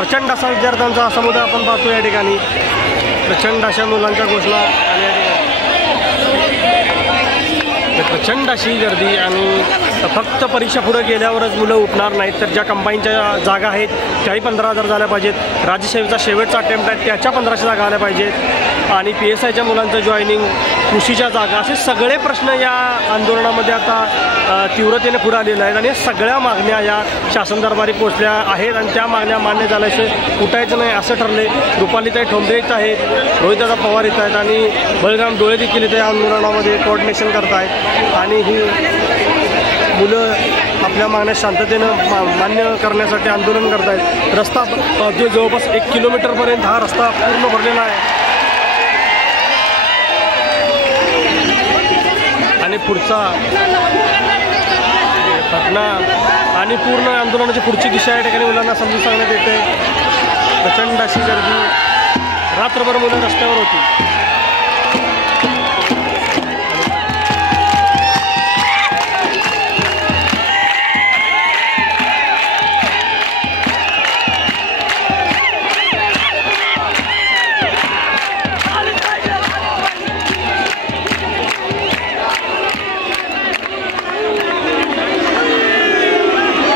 प्रचंड असा विद्यार्थ्यांचा समुदाय आपण पाहतो या ठिकाणी। प्रचंड अशा मुलांच्या घोषणा आणि प्रचंड अशी गर्दी आणि फक्त परीक्षा पुढे गेल्यावरच मुलं उठणार नाहीत, तर ज्या कंबाईनच्या जागा आहेत त्याही 15,000 झाल्या पाहिजेत। राज्यसेवेचा शेवटचा अटेम्प्ट आहे त्याच्या 1500 जागा आल्या पाहिजेत आणि PSIच्या मुलांचं जॉईनिंग, कृषीच्या जागा, असे सगळे प्रश्न या आंदोलनामध्ये आता तीव्रतेने पुढे आलेले आहेत आणि सगळ्या मागण्या या शासन दरबारी पोहोचल्या आहेत आणि त्या मागण्या मान्य झाल्याशिवाय उठायचं नाही असं ठरले। रुपालीताई ठोंबरे इथं आहेत, रोहितदादा पवार इथं आहेत आणि बळीराम डोळे देखील इथे या आंदोलनामध्ये कोऑर्डिनेशन करत आहेत आणि ही मुलं आपल्या मागण्या शांततेनं मान्य करण्यासाठी आंदोलन करत आहेत। रस्ता जवळपास 1 किलोमीटरपर्यंत हा रस्ता पूर्ण भरलेला आहे आणि पुढचा घटना आणि पूर्ण आंदोलनाची पुढची दिशा या ठिकाणी मुलांना समजून सांगण्यात येते। प्रचंड अशी गर्दी, रात्रभर मुलं रस्त्यावर होती।